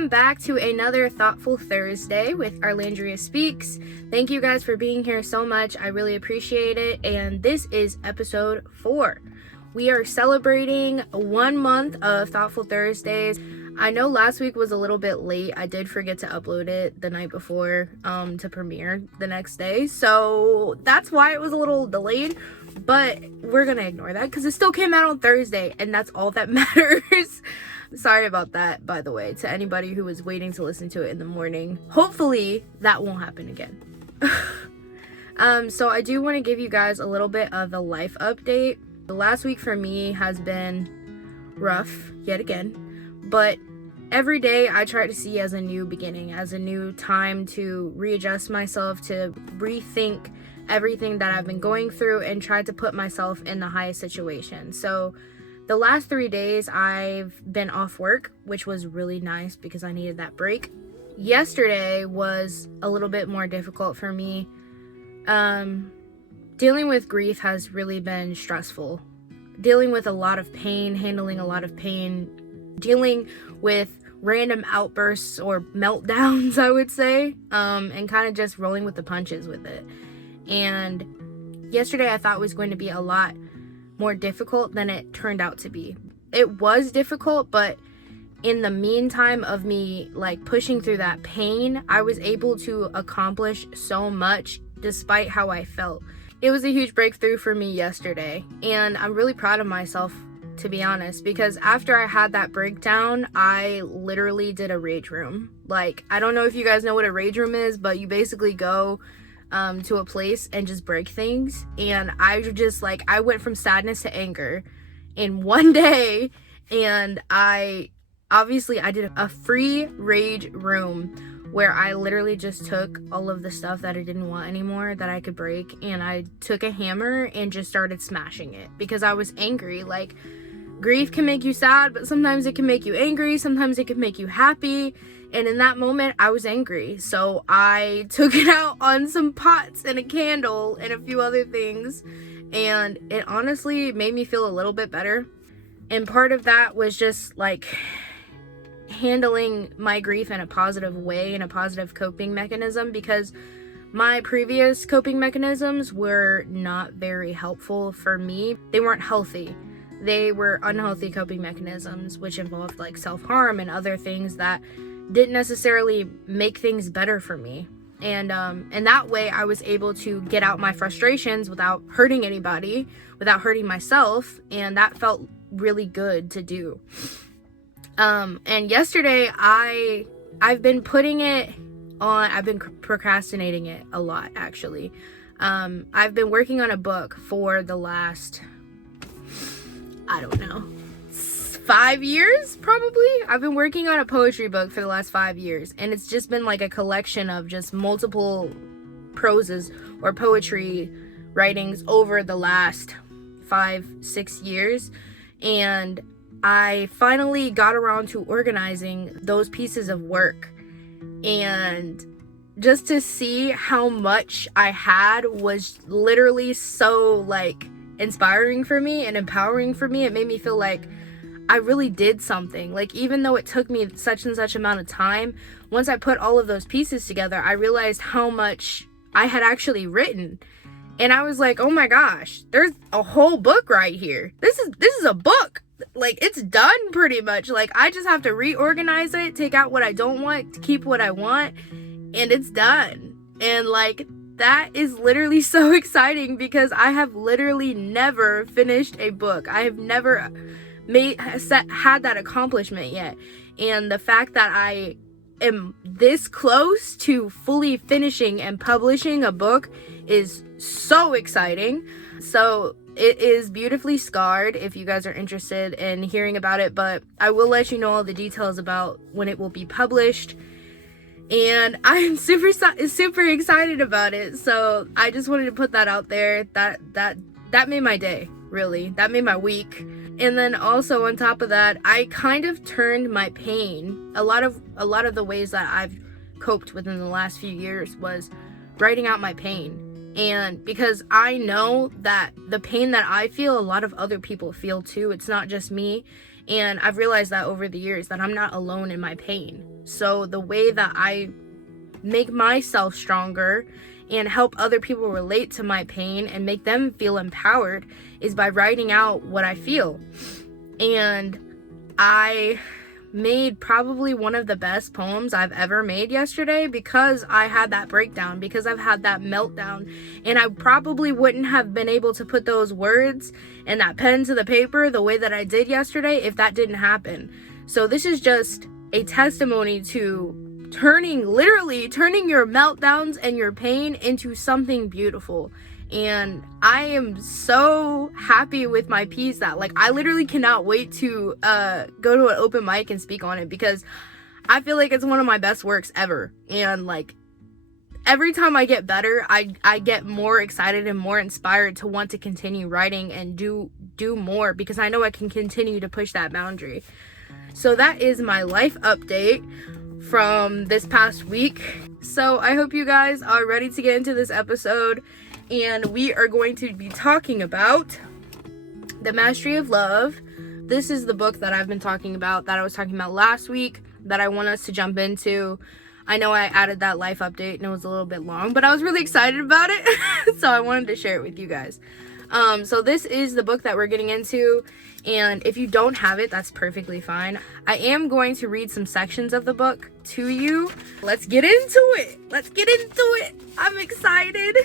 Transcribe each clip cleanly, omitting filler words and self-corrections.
Welcome back to another Thoughtful Thursday with Arlandria Speaks. Thank you guys for being here so much. I really appreciate it. And this is episode 4. We are celebrating 1 month of Thoughtful Thursdays. I know last week was a little bit late. I did forget to upload it the night before to premiere the next day. So that's why it was a little delayed. But we're going to ignore that because it still came out on Thursday. And that's all that matters. Sorry about that, by the way, to anybody who was waiting to listen to it in the morning. Hopefully that won't happen again. So I do want to give you guys a little bit of a life update. The last week for me has been rough yet again, but every day I try to see as a new beginning, as a new time to readjust myself, to rethink everything that I've been going through and try to put myself in the highest situation. So the last 3 days I've been off work, which was really nice because I needed that break. Yesterday was a little bit more difficult for me. Dealing with grief has really been stressful. Dealing with a lot of pain, handling a lot of pain, dealing with random outbursts or meltdowns, I would say, and kind of just rolling with the punches with it. And yesterday I thought was going to be a lot more difficult than it turned out to be. It was difficult, but in the meantime of me like pushing through that pain, I was able to accomplish so much despite how I felt. It was a huge breakthrough for me yesterday, and I'm really proud of myself, to be honest, because after I had that breakdown, I literally did a rage room. Like, I don't know if you guys know what a rage room is, but you basically go to a place and just break things. And I went from sadness to anger in one day. And I did a free rage room where I literally just took all of the stuff that I didn't want anymore that I could break, and I took a hammer and just started smashing it because I was angry. Like, grief can make you sad, but sometimes it can make you angry, sometimes it can make you happy. And in that moment, I was angry. So I took it out on some pots and a candle and a few other things. And it honestly made me feel a little bit better. And part of that was just like handling my grief in a positive way, in a positive coping mechanism, because my previous coping mechanisms were not very helpful for me. They weren't healthy. They were unhealthy coping mechanisms, which involved like self-harm and other things that didn't necessarily make things better for me. And that way I was able to get out my frustrations without hurting anybody, without hurting myself, and that felt really good to do. And yesterday I've been putting it on, I've been procrastinating it a lot, actually. I've been working on a book for the last, I don't know, 5 years, probably. I've been working on a poetry book for the last 5 years, and it's just been like a collection of just multiple proses or poetry writings over the last 5-6 years. And I finally got around to organizing those pieces of work, and just to see how much I had was literally so like inspiring for me and empowering for me. It made me feel like I really did something. Like, even though it took me such and such amount of time, once I put all of those pieces together, I realized how much I had actually written. And I was like, oh my gosh, there's a whole book right here. This is a book. Like, it's done pretty much. Like, I just have to reorganize it, take out what I don't want, keep what I want, and it's done. And like, that is literally so exciting because I have literally never finished a book. I have never had that accomplishment yet, and the fact that I am this close to fully finishing and publishing a book is so exciting. So it is beautifully scarred if you guys are interested in hearing about it, but I will let you know all the details about when it will be published, and I'm super excited about it. So I just wanted to put that out there. That made my day, really. That made my week. And then also on top of that, I kind of turned my pain. A lot of the ways that I've coped within the last few years was writing out my pain. And because I know that the pain that I feel, a lot of other people feel too. It's not just me. And I've realized that over the years that I'm not alone in my pain. So the way that I make myself stronger and help other people relate to my pain and make them feel empowered is by writing out what I feel. And I made probably one of the best poems I've ever made yesterday because I had that breakdown, because I've had that meltdown, and I probably wouldn't have been able to put those words and that pen to the paper the way that I did yesterday if that didn't happen. So this is just a testimony to literally turning your meltdowns and your pain into something beautiful. And I am so happy with my piece that, like, I literally cannot wait to go to an open mic and speak on it, because I feel like it's one of my best works ever. And like, every time I get better, I get more excited and more inspired to want to continue writing and do more, because I know I can continue to push that boundary. So that is my life update from this past week. So I hope you guys are ready to get into this episode. And we are going to be talking about The Mastery of Love. This is the book that I've been talking about, that I was talking about last week, that I want us to jump into. I know I added that life update and it was a little bit long, but I was really excited about it. So I wanted to share it with you guys. So this is the book that we're getting into. And if you don't have it, that's perfectly fine. I am going to read some sections of the book to you. Let's get into it. I'm excited.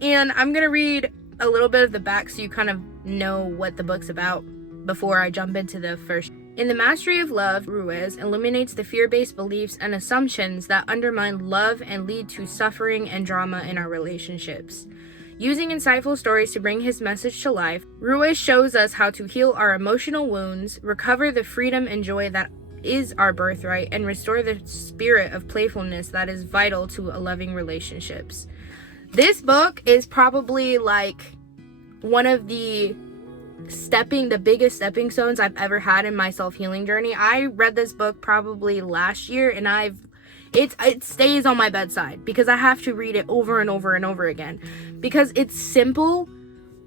And I'm going to read a little bit of the back so you kind of know what the book's about before I jump into the first. In The Mastery of Love, Ruiz illuminates the fear-based beliefs and assumptions that undermine love and lead to suffering and drama in our relationships. Using insightful stories to bring his message to life, Ruiz shows us how to heal our emotional wounds, recover the freedom and joy that is our birthright, and restore the spirit of playfulness that is vital to a loving relationships. This book is probably like one of the biggest stepping stones I've ever had in my self-healing journey. I read this book probably last year, and it stays on my bedside because I have to read it over and over and over again, because it's simple,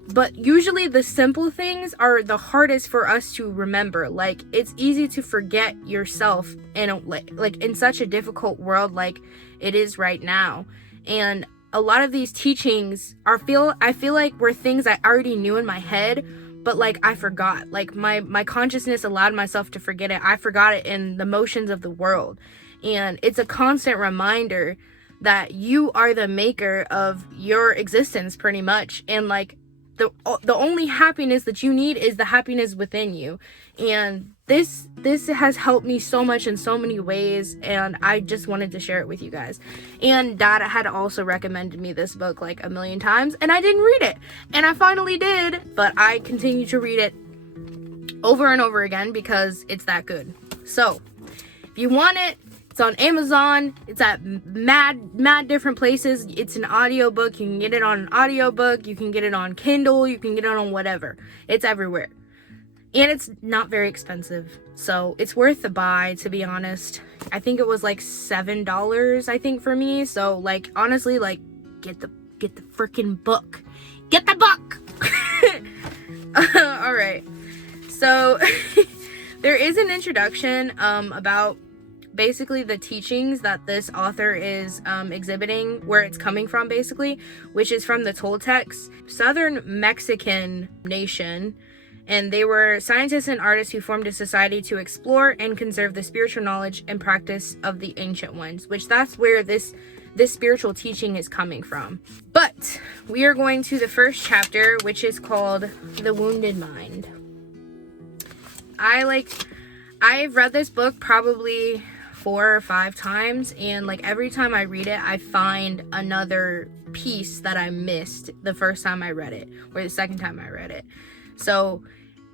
but usually the simple things are the hardest for us to remember. Like, it's easy to forget yourself in like in such a difficult world like it is right now. And a lot of these teachings I feel like were things I already knew in my head, but like I forgot. Like my consciousness allowed myself to forget it. I forgot it in the motions of the world. And it's a constant reminder that you are the maker of your existence, pretty much. And like the only happiness that you need is the happiness within you. And this has helped me so much in so many ways, and I just wanted to share it with you guys. And Dad had also recommended me this book like a million times, and I didn't read it, and I finally did, but I continue to read it over and over again because it's that good. So if you want it, it's on Amazon. It's at mad different places. It's an audiobook. You can get it on an audiobook. You can get it on Kindle. You can get it on whatever. It's everywhere. And it's not very expensive. So it's worth the buy, to be honest. I think it was like $7, I think, for me. So like, honestly, like, get the freaking book. Get the book! Alright. So there is an introduction about basically the teachings that this author is exhibiting, where it's coming from, basically, which is from the Toltecs, southern Mexican nation. And they were scientists and artists who formed a society to explore and conserve the spiritual knowledge and practice of the ancient ones, which that's where this spiritual teaching is coming from. But we are going to the first chapter, which is called The Wounded Mind. I've read this book probably 4 or 5 times, and like every time I read it, I find another piece that I missed the first time I read it, or the second time I read it. So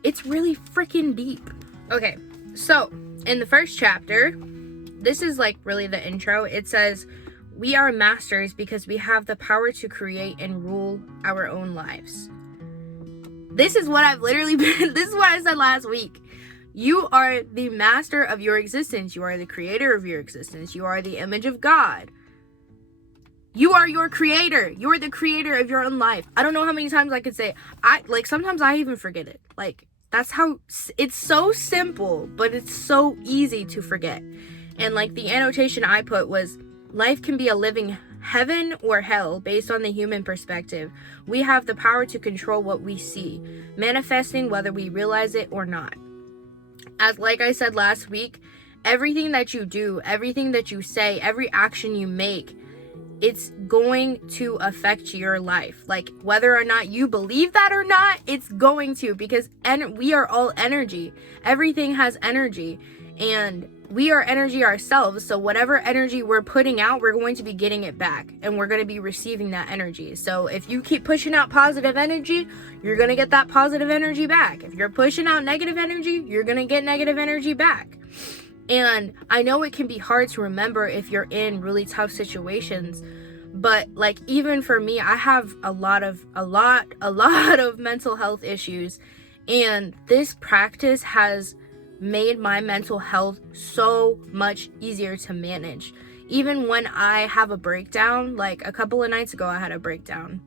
it's really freaking deep. Okay, so in the first chapter, this is like really the intro. It says, "We are masters because we have the power to create and rule our own lives." This is what I've literally been, this is what I said last week. You are the master of your existence. You are the creator of your existence. You are the image of God. You are your creator. You are the creator of your own life. I don't know how many times I could say it. Sometimes I even forget it. Like, It's so simple, but it's so easy to forget. And like the annotation I put was, life can be a living heaven or hell based on the human perspective. We have the power to control what we see, manifesting whether we realize it or not. As like I said last week, everything that you do, everything that you say, every action you make, it's going to affect your life. Like whether or not you believe that or not, it's going to, because we are all energy. Everything has energy, and we are energy ourselves. So whatever energy we're putting out, we're going to be getting it back, and we're going to be receiving that energy. So if you keep pushing out positive energy, you're going to get that positive energy back. If you're pushing out negative energy, you're going to get negative energy back. And I know it can be hard to remember if you're in really tough situations, but like even for me, I have a lot of mental health issues, and this practice has made my mental health so much easier to manage. Even when I have a breakdown, like a couple of nights ago I had a breakdown,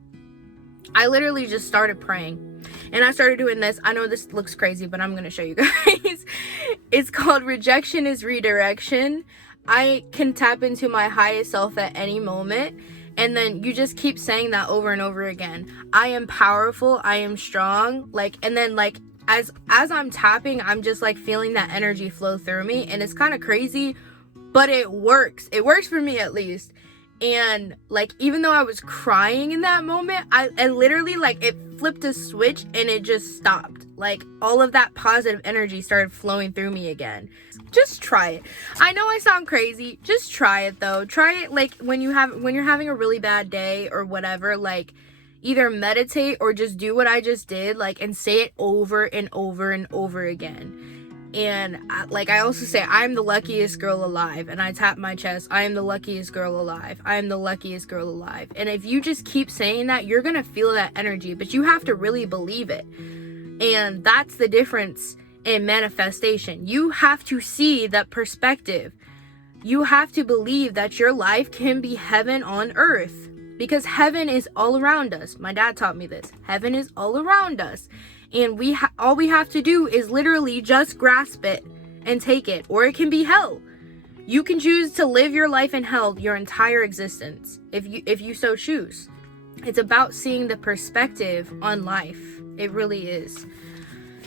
I literally just started praying. And I started doing this. I know this looks crazy, but I'm going to show you guys. It's called Rejection is Redirection. I can tap into my highest self at any moment. And then you just keep saying that over and over again. I am powerful. I am strong. And then as I'm tapping, I'm just like feeling that energy flow through me. And it's kind of crazy, but it works. It works for me at least. And like even though I was crying in that moment, I literally it flipped a switch and it just stopped. Like all of that positive energy started flowing through me again. Just try it. I know I sound crazy. Just try it though. Try it when you're having a really bad day or whatever, either meditate or just do what I just did, and say it over and over and over again. And I also say, I'm the luckiest girl alive, and I tap my chest. I am the luckiest girl alive. I am the luckiest girl alive. And if you just keep saying that, you're gonna feel that energy, but you have to really believe it. And that's the difference in manifestation. You have to see that perspective. You have to believe that your life can be heaven on earth, because heaven is all around us. My dad taught me this. Heaven is all around us. And all we have to do is literally just grasp it and take it. Or it can be hell. You can choose to live your life in hell your entire existence if you so choose. It's about seeing the perspective on life. It really is.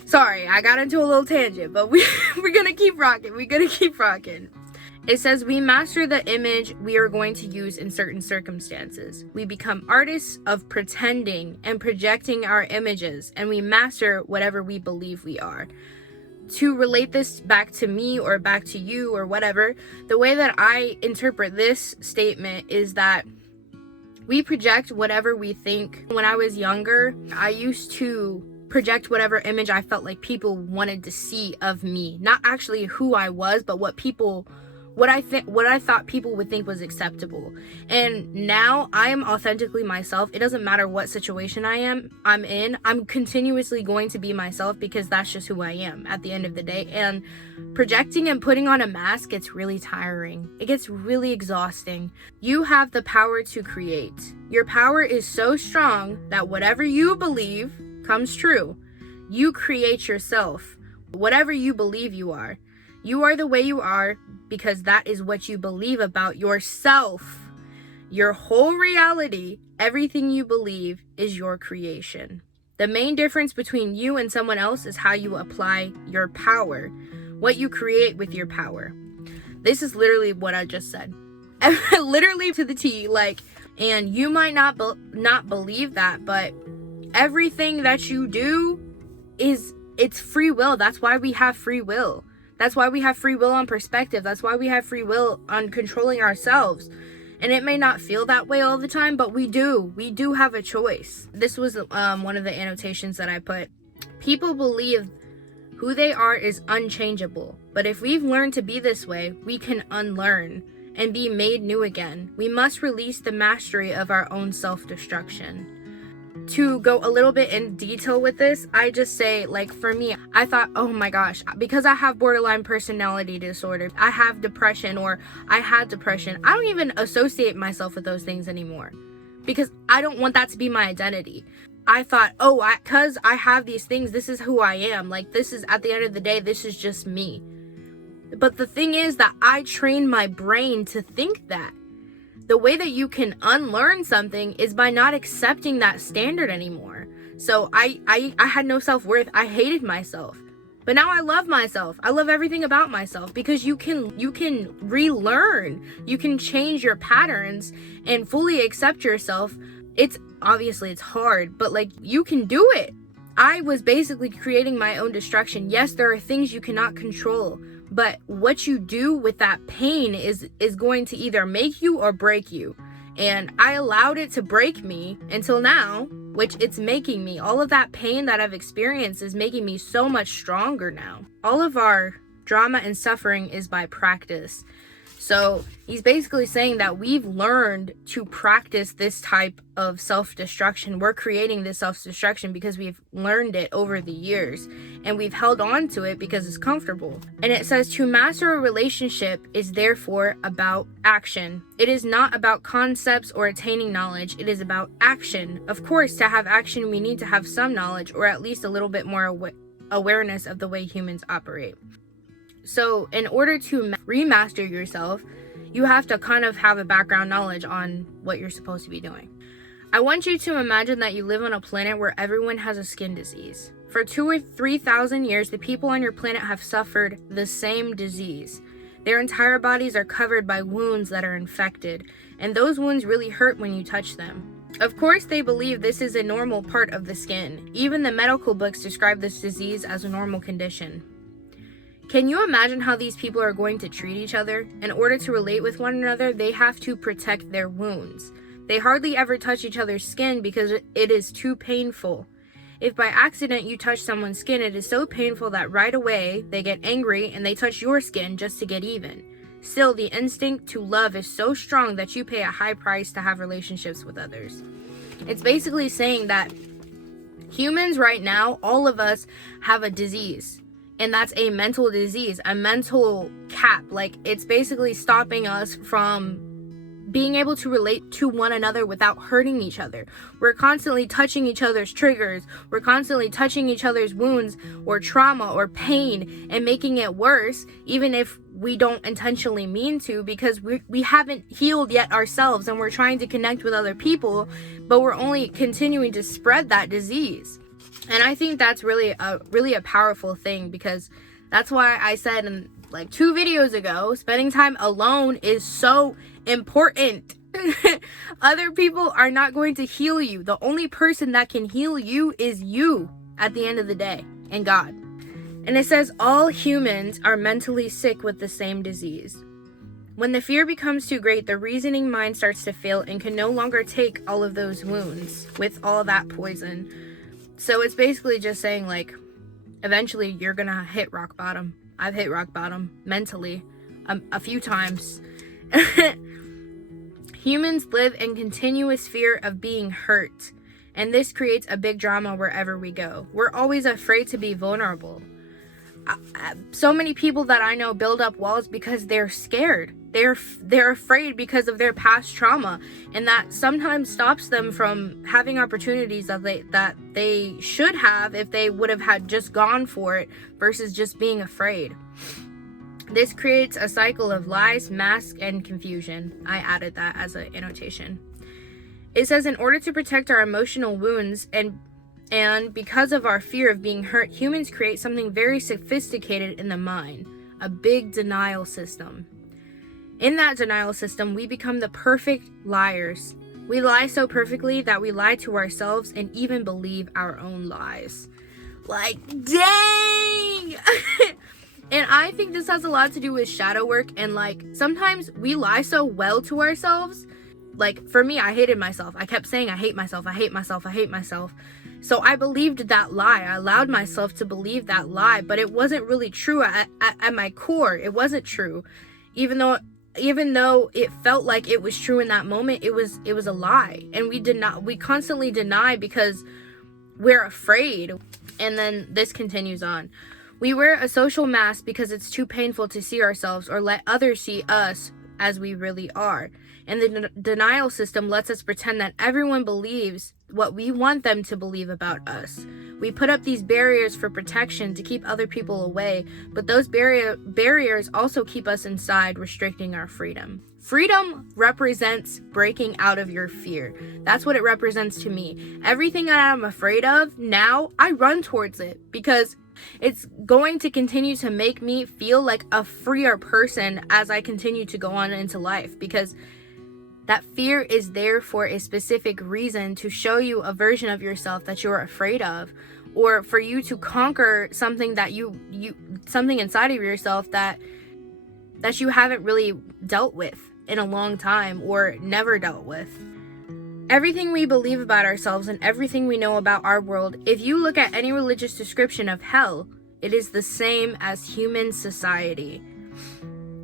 Sorry, I got into a little tangent, but we're gonna keep rocking. We're gonna keep rocking. It says we master the image we are going to use in certain circumstances. We become artists of pretending and projecting our images, and we master whatever we believe we are. To relate this back to me or back to you or whatever, the way that I interpret this statement is that we project whatever we think. When I was younger, I used to project whatever image I felt like people wanted to see of me. Not actually who I was, but what I thought people would think was acceptable. And now I am authentically myself. It doesn't matter what situation I'm in. I'm continuously going to be myself, because that's just who I am at the end of the day. And projecting and putting on a mask gets really tiring. It gets really exhausting. You have the power to create. Your power is so strong that whatever you believe comes true. You create yourself. Whatever you believe you are the way you are, because that is what you believe about yourself. Your whole reality, everything you believe, is your creation. The main difference between you and someone else is how you apply your power, what you create with your power. This is literally what I just said. Literally to the T, and you might not believe that, but everything that you do it's free will. That's why we have free will. That's why we have free will on perspective. That's why we have free will on controlling ourselves. And it may not feel that way all the time, but we do. We do have a choice. This was one of the annotations that I put. People believe who they are is unchangeable. But if we've learned to be this way, we can unlearn and be made new again. We must release the mastery of our own self-destruction. To go a little bit in detail with this, I just say, for me, I thought, oh my gosh, because I have borderline personality disorder, I have depression, or I had depression. I don't even associate myself with those things anymore, because I don't want that to be my identity. I thought, oh, because I have these things, this is who I am. Like, this is, at the end of the day, this is just me. But the thing is that I trained my brain to think that. The way that you can unlearn something is by not accepting that standard anymore. So I had no self-worth. I hated myself. But now I love myself. I love everything about myself, because you can relearn. You can change your patterns and fully accept yourself. It's obviously it's hard, but like, you can do it. I was basically creating my own destruction. Yes, there are things you cannot control, but what you do with that pain is going to either make you or break you. And I allowed it to break me until now, which it's making me. All of that pain that I've experienced is making me so much stronger now. All of our drama and suffering is by practice. So he's basically saying that we've learned to practice this type of self-destruction. We're creating this self-destruction because we've learned it over the years, and we've held on to it because it's comfortable. And it says to master a relationship is therefore about action. It is not about concepts or attaining knowledge. It is about action. Of course, to have action, we need to have some knowledge, or at least a little bit more awareness of the way humans operate. So in order to remaster yourself, you have to kind of have a background knowledge on what you're supposed to be doing. I want you to imagine that you live on a planet where everyone has a skin disease. For 2,000 or 3,000 years, the people on your planet have suffered the same disease. Their entire bodies are covered by wounds that are infected, and those wounds really hurt when you touch them. Of course, they believe this is a normal part of the skin. Even the medical books describe this disease as a normal condition. Can you imagine how these people are going to treat each other? In order to relate with one another, they have to protect their wounds. They hardly ever touch each other's skin because it is too painful. If by accident you touch someone's skin, it is so painful that right away they get angry and they touch your skin just to get even. Still, the instinct to love is so strong that you pay a high price to have relationships with others. It's basically saying that humans right now, all of us, have a disease. And that's a mental disease, a mental cap. Like, it's basically stopping us from being able to relate to one another without hurting each other. We're constantly touching each other's triggers. We're constantly touching each other's wounds or trauma or pain and making it worse, even if we don't intentionally mean to, because we haven't healed yet ourselves, and we're trying to connect with other people, but we're only continuing to spread that disease. And I think that's really a powerful thing, because that's why I said in like 2 videos ago, spending time alone is so important. Other people are not going to heal you. The only person that can heal you is you at the end of the day, and God. And it says all humans are mentally sick with the same disease. When the fear becomes too great, the reasoning mind starts to fail and can no longer take all of those wounds with all that poison. So it's basically just saying, like, eventually you're gonna hit rock bottom. I've hit rock bottom mentally a few times. Humans live in continuous fear of being hurt, and this creates a big drama wherever we go. We're always afraid to be vulnerable. So many people that I know build up walls because they're scared. They're afraid because of their past trauma, and that sometimes stops them from having opportunities that they should have if they would have had just gone for it versus just being afraid. This creates a cycle of lies, masks, and confusion. I added that as an annotation. It says in order to protect our emotional wounds and because of our fear of being hurt, humans create something very sophisticated in the mind, a big denial system. In that denial system, we become the perfect liars. We lie so perfectly that we lie to ourselves and even believe our own lies. Like, dang! And I think this has a lot to do with shadow work, and like, sometimes we lie so well to ourselves. Like, for me, I hated myself. I kept saying, I hate myself, I hate myself, I hate myself. So I believed that lie. I allowed myself to believe that lie, but it wasn't really true at my core. It wasn't true. Even though it felt like it was true in that moment, it was a lie. And we constantly deny because we're afraid. And then this continues on. We wear a social mask because it's too painful to see ourselves or let others see us as we really are. And the denial system lets us pretend that everyone believes what we want them to believe about us. We put up these barriers for protection to keep other people away, but those barriers also keep us inside, restricting our freedom. Freedom represents breaking out of your fear. That's what it represents to me. Everything that I'm afraid of now, I run towards it because it's going to continue to make me feel like a freer person as I continue to go on into life, because that fear is there for a specific reason, to show you a version of yourself that you're afraid of, or for you to conquer something that you something inside of yourself that you haven't really dealt with in a long time or never dealt with. Everything we believe about ourselves and everything we know about our world, if you look at any religious description of hell, it is the same as human society.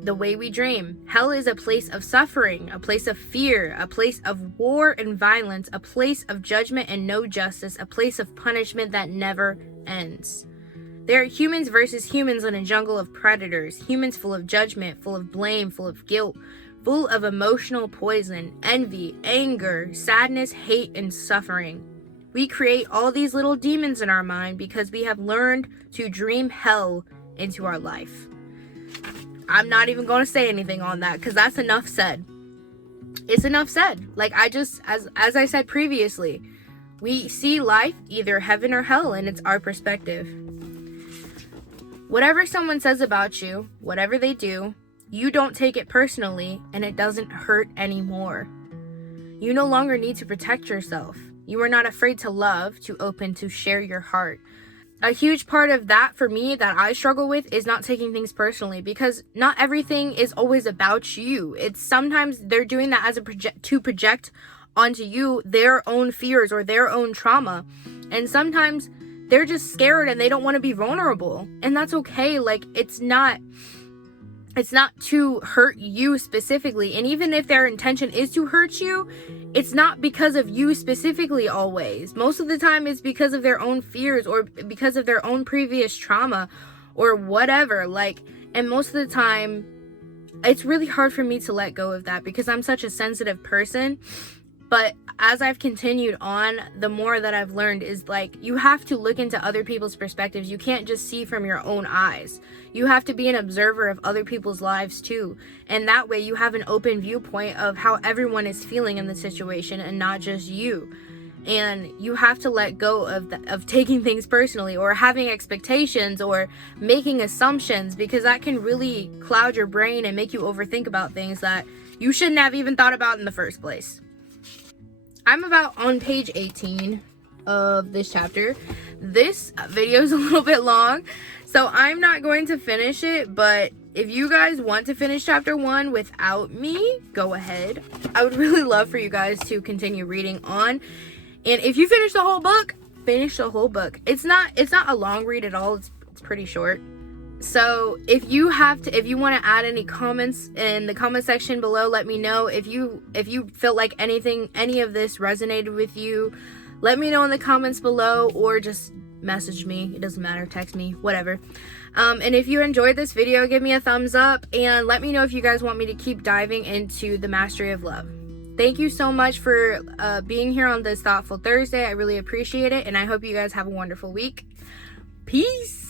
The way we dream. Hell is a place of suffering, a place of fear, a place of war and violence, a place of judgment and no justice, a place of punishment that never ends. There are humans versus humans in a jungle of predators, humans full of judgment, full of blame, full of guilt, full of emotional poison, envy, anger, sadness, hate, and suffering. We create all these little demons in our mind because we have learned to dream hell into our life. I'm not even going to say anything on that because that's enough said. It's enough said. Like, as I said previously, we see life either heaven or hell, and it's our perspective. Whatever someone says about you, whatever they do, you don't take it personally, and it doesn't hurt anymore. You no longer need to protect yourself. You are not afraid to love, to open, to share your heart. A huge part of that for me that I struggle with is not taking things personally, because not everything is always about you. It's sometimes they're doing that as to project onto you their own fears or their own trauma. And sometimes they're just scared and they don't want to be vulnerable. And that's okay. Like, it's not to hurt you specifically. And even if their intention is to hurt you, it's not because of you specifically always. Most of the time it's because of their own fears or because of their own previous trauma or whatever. Like, and most of the time it's really hard for me to let go of that because I'm such a sensitive person. But as I've continued on, the more that I've learned is, like, you have to look into other people's perspectives. You can't just see from your own eyes. You have to be an observer of other people's lives too. And that way you have an open viewpoint of how everyone is feeling in the situation and not just you. And you have to let go of taking things personally or having expectations or making assumptions, because that can really cloud your brain and make you overthink about things that you shouldn't have even thought about in the first place. I'm about on page 18 of this chapter. This video is a little bit long, so I'm not going to finish it, but if you guys want to finish chapter 1 without me, go ahead. I would really love for you guys to continue reading on. And if you finish the whole book, finish the whole book. It's not a long read at all. It's pretty short. So if you want to add any comments in the comment section below, let me know. If you felt like any of this resonated with you, let me know in the comments below, or just message me. It doesn't matter, text me, whatever. And if you enjoyed this video, give me a thumbs up and let me know if you guys want me to keep diving into the mastery of love. Thank you so much for being here on this Thoughtful Thursday. I really appreciate it, and I hope you guys have a wonderful week. Peace.